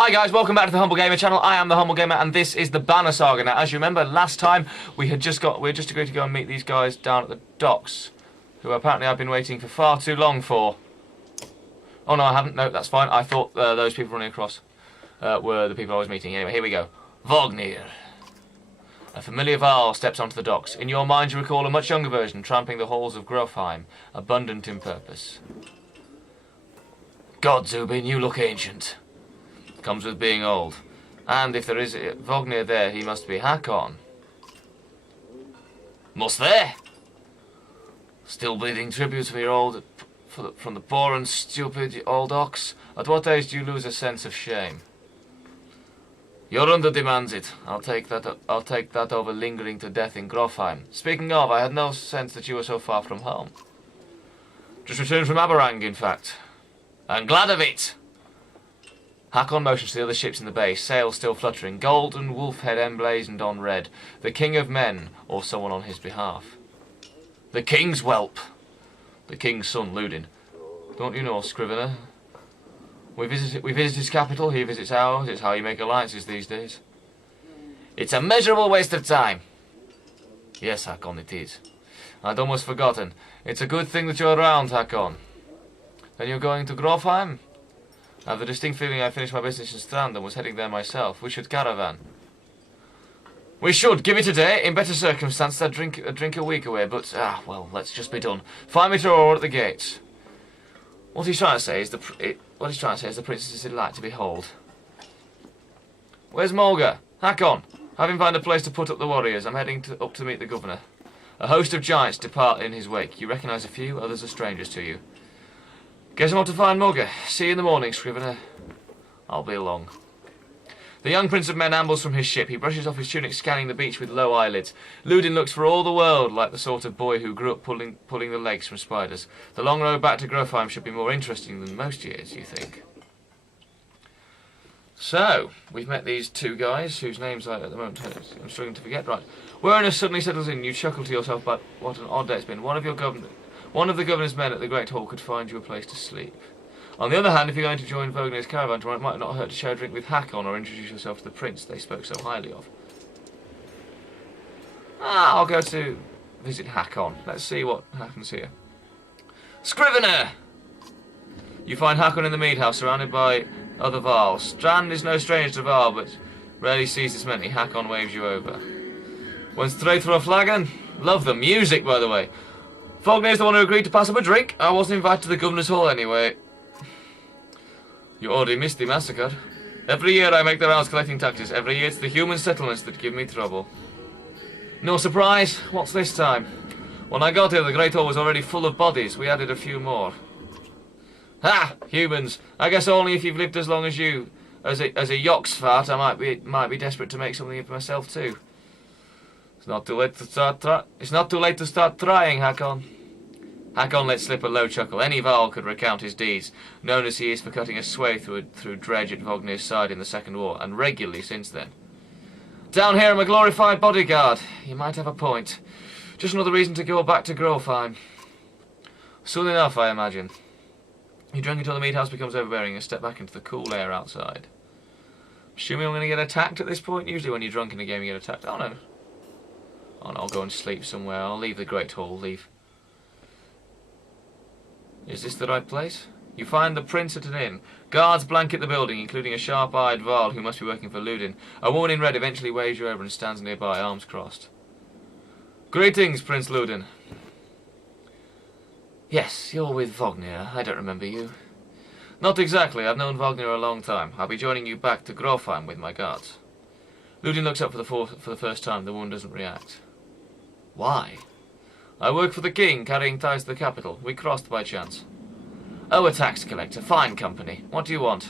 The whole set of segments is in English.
Hi guys, welcome back to the Humble Gamer channel. I am the Humble Gamer and this is the Banner Saga. Now as you remember, last time we had just agreed to go and meet these guys down at the docks, who apparently I've been waiting for far too long for. Oh no, I haven't. No, that's fine. I thought those people running across were the people I was meeting. Anyway, here we go. Vognir. A familiar Varl steps onto the docks. In your mind you recall a much younger version tramping the halls of Grofheim, abundant in purpose. God, Zubin, you look ancient. Comes with being old. And if there is Vognir there, he must be Hakon. Must there? Still bleeding tribute from your old... from the poor and stupid old ox? At what age do you lose a sense of shame? Jorunda demands it. I'll take that over lingering to death in Grofheim. Speaking of, I had no sense that you were so far from home. Just returned from Aberang, in fact. I'm glad of it! Hakon motions to the other ships in the bay, sails still fluttering, golden wolf head emblazoned on red. The king of men, or someone on his behalf. The king's whelp. The king's son, Ludin. Don't you know, Scrivener? We visit his capital, he visits ours. It's how you make alliances these days. It's a miserable waste of time. Yes, Hakon, it is. I'd almost forgotten. It's a good thing that you're around, Hakon. Then you're going to Grofheim? I have the distinct feeling I finished my business in Strand and was heading there myself. We should caravan. We should. Give it a day. In better circumstances, I'd drink a week away, but, well, let's just be done. Find me to Aurora at the gates. What he's trying to say is the princess's delight to behold. Where's Molga? Hakon, have him find a place to put up the warriors. I'm heading up to meet the governor. A host of giants depart in his wake. You recognise a few, others are strangers to you. Guess I'm off to find Molga. See you in the morning, Scrivener. I'll be along. The young prince of men ambles from his ship. He brushes off his tunic, scanning the beach with low eyelids. Ludin looks for all the world like the sort of boy who grew up pulling the legs from spiders. The long road back to Grofheim should be more interesting than most years, you think. So, we've met these two guys, whose names at the moment I'm struggling to forget. Right. Wernher suddenly settles in. You chuckle to yourself about what an odd day it's been. One of the governor's men at the Great Hall could find you a place to sleep. On the other hand, if you're going to join Vognir's caravan tomorrow, it might not hurt to share a drink with Hakon or introduce yourself to the prince they spoke so highly of. I'll go to visit Hakon. Let's see what happens here. Scrivener! You find Hakon in the mead house, surrounded by other Varls. Strand is no stranger to Varl, but rarely sees this many. Hakon waves you over. Went straight for a flagon? Love the music, by the way. Vognir's the one who agreed to pass up a drink. I wasn't invited to the governor's hall anyway. You already missed the massacre. Every year I make the rounds collecting taxes. Every year it's the human settlements that give me trouble. No surprise. What's this time? When I got here, the Great Hall was already full of bodies. We added a few more. Ha! Humans. I guess only if you've lived as long as you. As a yoxfart, I might be desperate to make something of myself too. It's not too late to start trying, Hakon. Hakon let slip a low chuckle. Any Varl could recount his deeds, known as he is for cutting a sway through dredge at Vognir's side in the Second War, and regularly since then. Down here I'm a glorified bodyguard. You might have a point. Just another reason to go back to Grofheim. Soon enough, I imagine. You drink until the meat house becomes overbearing and step back into the cool air outside. Assuming I'm going to get attacked at this point? Usually when you're drunk in a game you get attacked. Oh no. Oh no, I'll go and sleep somewhere. I'll leave the Great Hall. Leave. Is this the right place? You find the prince at an inn. Guards blanket the building, including a sharp-eyed Varl who must be working for Ludin. A woman in red eventually waves you over and stands nearby, arms crossed. Greetings, Prince Ludin. Yes, you're with Vognir. I don't remember you. Not exactly. I've known Vognir a long time. I'll be joining you back to Grofheim with my guards. Ludin looks up for the first time. The woman doesn't react. Why? I work for the king, carrying ties to the capital. We crossed by chance. Oh, a tax collector. Fine company. What do you want?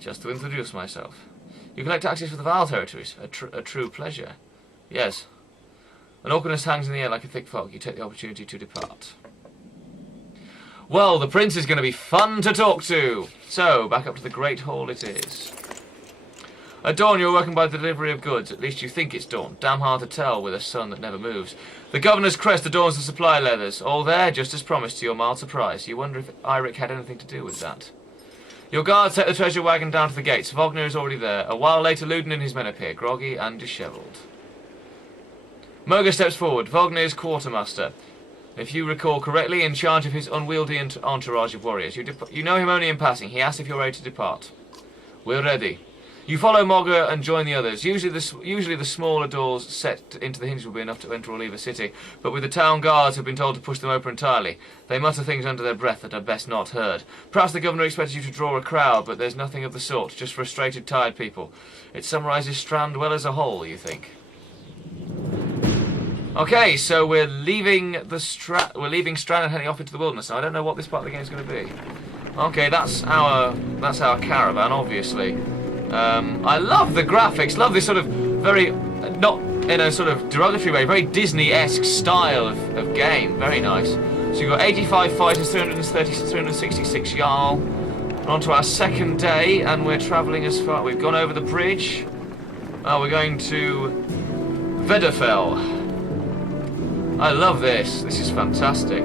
Just to introduce myself. You collect taxes for the Varl territories. A true pleasure. Yes. An awkwardness hangs in the air like a thick fog. You take the opportunity to depart. Well, the prince is going to be fun to talk to. So, back up to the Great Hall it is. At dawn, you're working by the delivery of goods. At least you think it's dawn. Damn hard to tell with a sun that never moves. The governor's crest adorns the supply leathers. All there, just as promised, to your mild surprise. You wonder if Eirik had anything to do with that. Your guards take the treasure wagon down to the gates. Wagner is already there. A while later, Ludin and his men appear, groggy and dishevelled. Moga steps forward. Wagner is quartermaster. If you recall correctly, in charge of his unwieldy entourage of warriors. You know him only in passing. He asks if you're ready to depart. We're ready. You follow Moga and join the others. Usually the smaller doors set into the hinge will be enough to enter or leave a city, but with the town guards have been told to push them open entirely. They mutter things under their breath that are best not heard. Perhaps the governor expected you to draw a crowd, but there's nothing of the sort, just frustrated, tired people. It summarises Strand well as a whole, you think? Okay, so we're leaving Strand and heading off into the wilderness. Now, I don't know what this part of the game is going to be. Okay, that's our caravan, obviously. I love the graphics, love this sort of very, not in a sort of derogatory way, very Disney-esque style of game. Very nice. So you've got 85 fighters, 366 Jarl. We're on to our second day, and we're travelling as far. We've gone over the bridge. We're going to Vedrfell. I love this. This is fantastic.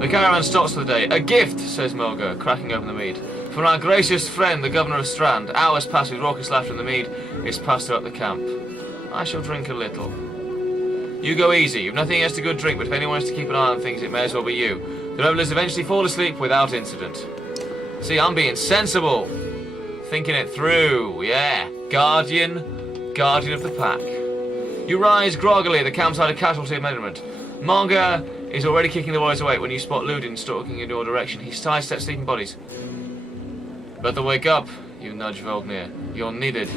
The caravan stops for the day. A gift, says Moga, cracking open the mead. From our gracious friend, the governor of Strand. Hours pass with raucous laughter, and the mead is passed throughout the camp. I shall drink a little. You go easy. You've nothing else to good drink, but if anyone has to keep an eye on things, it may as well be you. The revellers eventually fall asleep without incident. See, I'm being sensible. Thinking it through. Yeah. Guardian of the pack. You rise groggily at the campsite, a casualty of merriment. Moga is already kicking the warriors away when you spot Ludin stalking in your direction. He sidesteps sleeping bodies. Better wake up, you nudge Wagner. You're needed.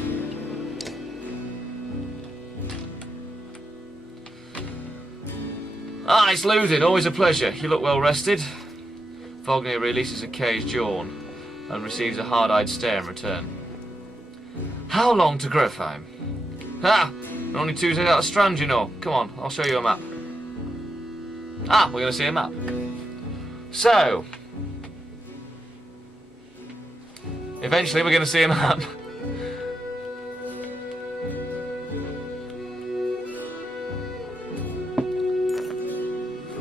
It's Ludin, always a pleasure. You look well rested. Wagner releases a caged yawn and receives a hard-eyed stare in return. How long to Grofheim? We're only 2 days out of Strand, you know. Come on, I'll show you a map. We're going to see a map. So, eventually we're going to see a map.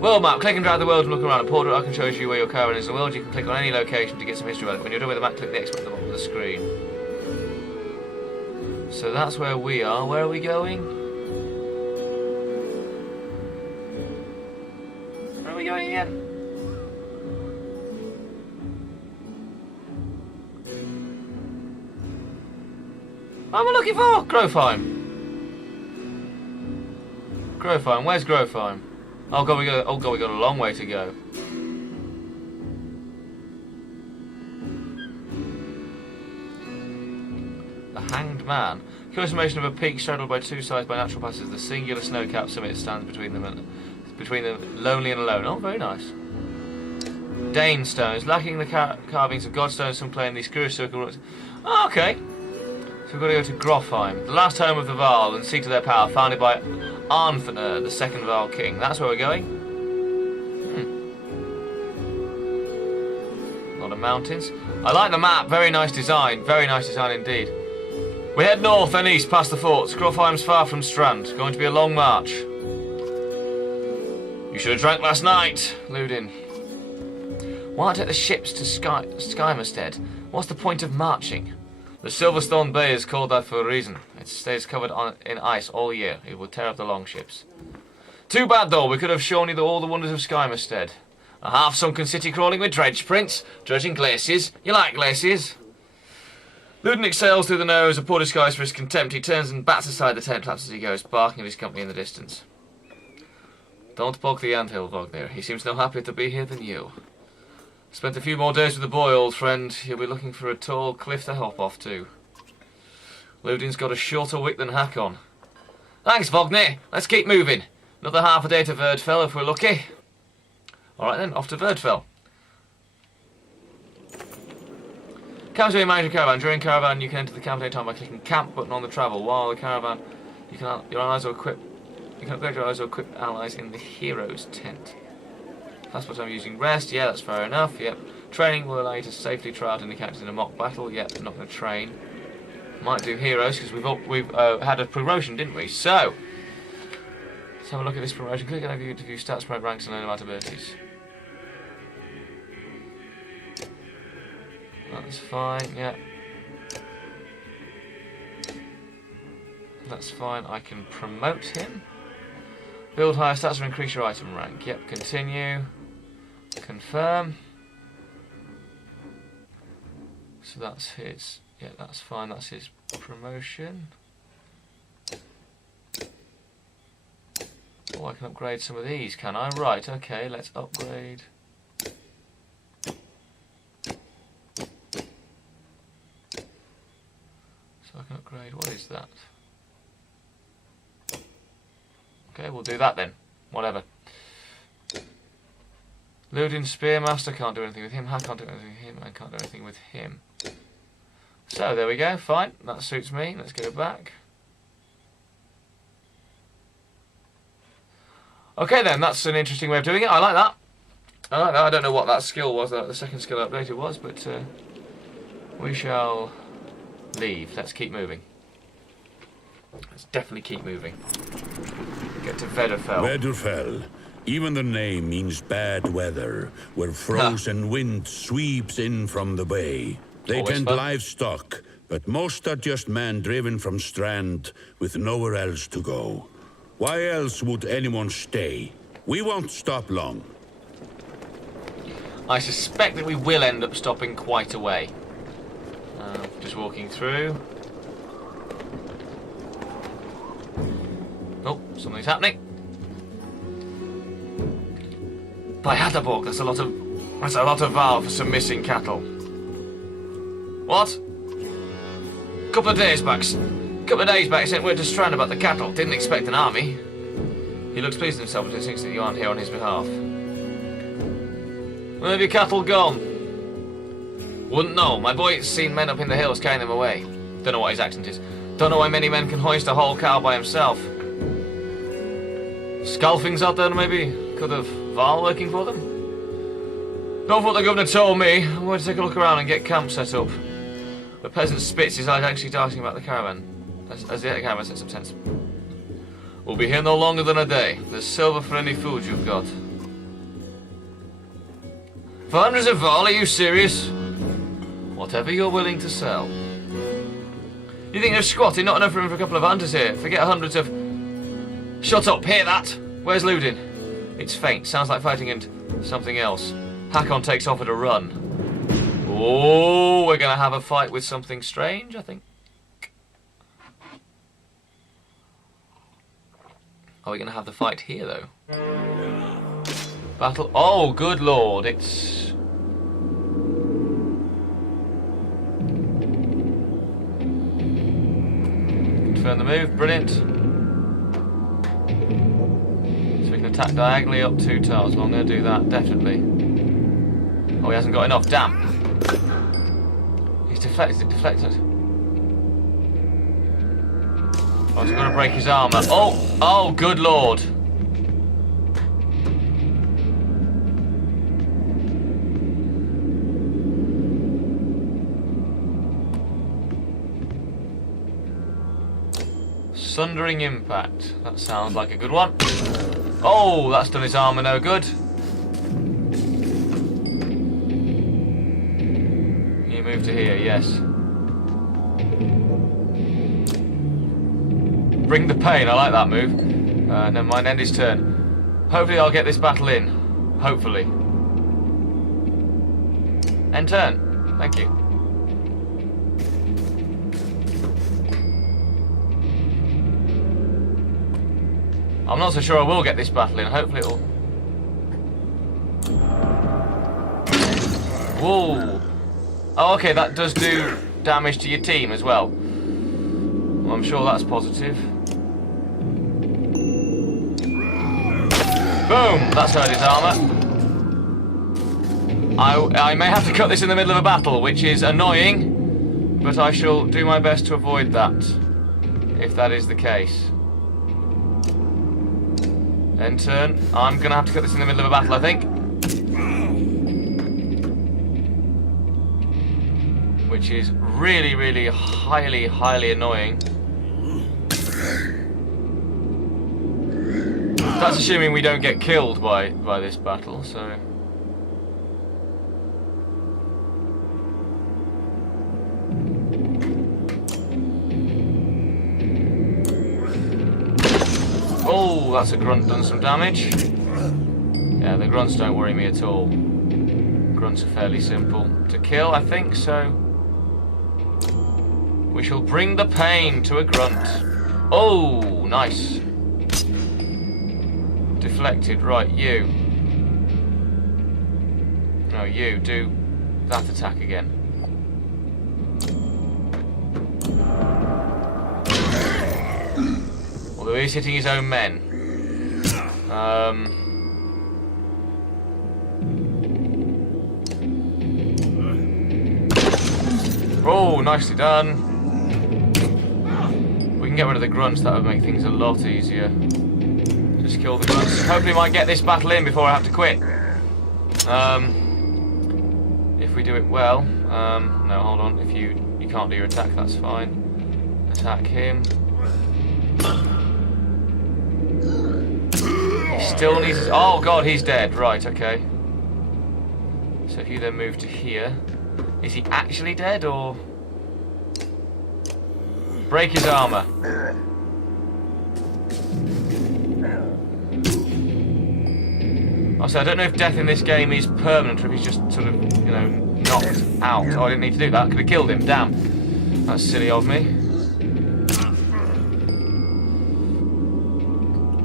World map. Click and drag the world and look around. A portrait icon shows you where your caravan is in the world. You can click on any location to get some history about it. When you're done with the map, click the X button at the bottom of the screen. So that's where we are. Where are we going? Where are we going again? What am I looking for? Grofheim. Grofheim. Where's Grofheim? Oh god, we got a long way to go. The Hanged Man. Curious formation of a peak straddled by two sides by natural passes. The singular snow-capped summit stands between them, lonely and alone. Oh, very nice. Dane stones, lacking the carvings of godstones, some play in these curious circle roots. Oh, okay. So we've got to go to Grofheim, the last home of the Varl and seat of their power, founded by Arnfnir, the second Varl king. That's where we're going. A lot of mountains. I like the map. Very nice design. Very nice design indeed. We head north, then east, past the forts. Grofheim's far from Strand. Going to be a long march. You should have drank last night, Ludin. Why not take the ships to Skymerstead? What's the point of marching? The Silverstone Bay is called that for a reason. It stays covered in ice all year. It will tear up the longships. Too bad, though. We could have shown you all the wonders of Skymerstead. A half-sunken city crawling with dredge prints, dredging glaciers. You like glaciers? Ludin exhales through the nose, a poor disguise for his contempt. He turns and bats aside the tent flaps as he goes, barking at his company in the distance. Don't poke the anthill, Wagner. He seems no happier to be here than you. Spent a few more days with the boy, old friend. You'll be looking for a tall cliff to hop off to. Ludin's got a shorter wick than Hakon. Thanks, Wagner. Let's keep moving. Another half a day to Vedrfell if we're lucky. Alright then, off to Vedrfell. Camp to manage your caravan. During caravan, you can enter the camp at any time by clicking camp button on the travel. While the caravan, your allies will equip. You can upgrade your allies or equip allies in the hero's tent. That's what I'm using. Rest. Yeah, that's fair enough. Yep. Training will allow you to safely try out any characters in a mock battle. Yep, not going to train. Might do heroes because we've had a promotion, didn't we? So let's have a look at this promotion. Click on view to view stats, promote ranks, and learn about abilities. That's fine. Yeah, that's fine. I can promote him. Build higher stats or increase your item rank. Yep, continue. Confirm. So that's his. Yeah, that's fine. That's his promotion. Oh, I can upgrade some of these, can I? Right, okay, let's upgrade. So I can upgrade, what is that? Okay, we'll do that then. Whatever. Ludin Spearmaster, can't do anything with him. I can't do anything with him. I can't do anything with him. So there we go, fine. That suits me. Let's go back. Okay then, that's an interesting way of doing it. I like that. I like that. I don't know what that skill was, the second skill updated was, but we shall leave. Let's keep moving. Let's definitely keep moving. Get to Vedrfell. Vedrfell. Even the name means bad weather, where frozen wind sweeps in from the bay. They tend livestock, but most are just men driven from Strand with nowhere else to go. Why else would anyone stay? We won't stop long. I suspect that we will end up stopping quite a way. Just walking through. Oh, something's happening. By Hatterborg, that's a lot of Val for some missing cattle. What? Couple of days back, he sent word to Strand about the cattle. Didn't expect an army. He looks pleased with himself, but he thinks that you aren't here on his behalf. Where have your cattle gone? Wouldn't know. My boy's seen men up in the hills carrying them away. Don't know what his accent is. Don't know why many men can hoist a whole cow by himself. Scalfings out there, maybe? Could have Val working for them? Not what the governor told me. I'm going to take a look around and get camp set up. The peasant spits his eyes anxiously darting about the caravan. As the caravan sets up tents. We'll be here no longer than a day. There's silver for any food you've got. For hundreds of Val, are you serious? Whatever you're willing to sell. You think there's squatting, not enough room for a couple of hunters here? Forget hundreds of... Shut up, hear that? Where's Ludin? It's faint, sounds like fighting and something else. Hakon takes off at a run. Oh, we're going to have a fight with something strange, I think. Are we going to have the fight here, though? Battle... Oh, good lord, it's... Confirm the move, brilliant. So we can attack diagonally up 2 tiles. Well, I'm going to do that, definitely. Oh, he hasn't got enough, damn. He's deflected. Oh, he's going to break his armour. Oh, good lord. Sundering impact. That sounds like a good one. Oh, that's done his armour no good. You move to here, yes. Bring the pain, I like that move. Never mind, end his turn. Hopefully I'll get this battle in. Hopefully. End turn. Thank you. I'm not so sure I will get this battle in. Hopefully it'll... Whoa. Oh, okay, that does do damage to your team as well. Well, I'm sure that's positive. Boom! That's hurt his armour. I may have to cut this in the middle of a battle, which is annoying, but I shall do my best to avoid that, if that is the case. End turn. I'm going to have to cut this in the middle of a battle, I think. which is really, really highly annoying. That's assuming we don't get killed by this battle, so... Oh, that's a grunt done some damage. Yeah, the grunts don't worry me at all. Grunts are fairly simple to kill, I think, so... We shall bring the pain to a grunt. Oh, nice. Deflected, right, you. No, you, do that attack again. Although he's hitting his own men. Oh, nicely done. We can get rid of the grunts, that would make things a lot easier. Just kill the grunts. Hopefully might get this battle in before I have to quit. If we do it well. No, hold on. If you can't do your attack, that's fine. Attack him. He still needs... Oh god, he's dead. Right, okay. So if you then move to here... Is he actually dead, or... Break his armor. Also, I don't know if death in this game is permanent, or if he's just sort of, you know, knocked out. Oh, I didn't need to do that. Could have killed him. Damn. That's silly of me.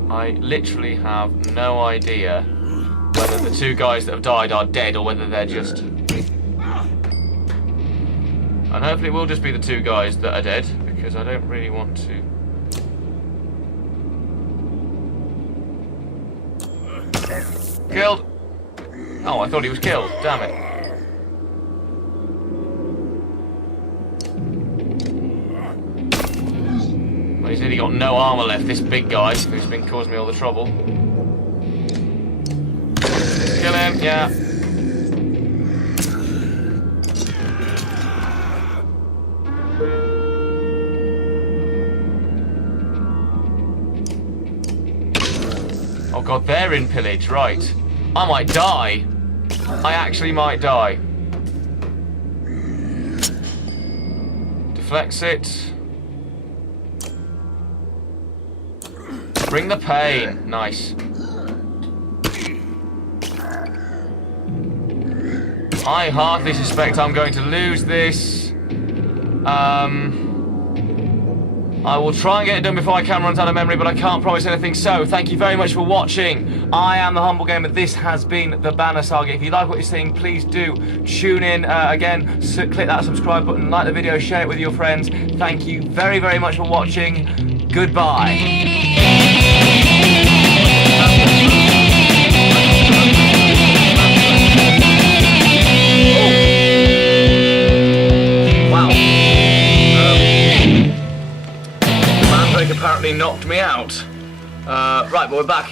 I literally have no idea whether the two guys that have died are dead or whether they're just... And hopefully it will just be the two guys that are dead, because I don't really want to... Killed! Oh, I thought he was killed. Damn it. Well, he's nearly got no armor left, this big guy, who's been causing me all the trouble. Kill him, yeah. Oh god, they're in pillage, right. I might die. I actually might die. Deflects it. Bring the pain. Nice. I hardly suspect I'm going to lose this. I will try and get it done before my camera runs out of memory, but I can't promise anything. So, thank you very much for watching. I am the Humble Gamer. This has been the Banner Saga. If you like what you're seeing, please do tune in. Again, click that subscribe button, like the video, share it with your friends. Thank you very, very much for watching. Goodbye. Apparently knocked me out. Right, but we're back.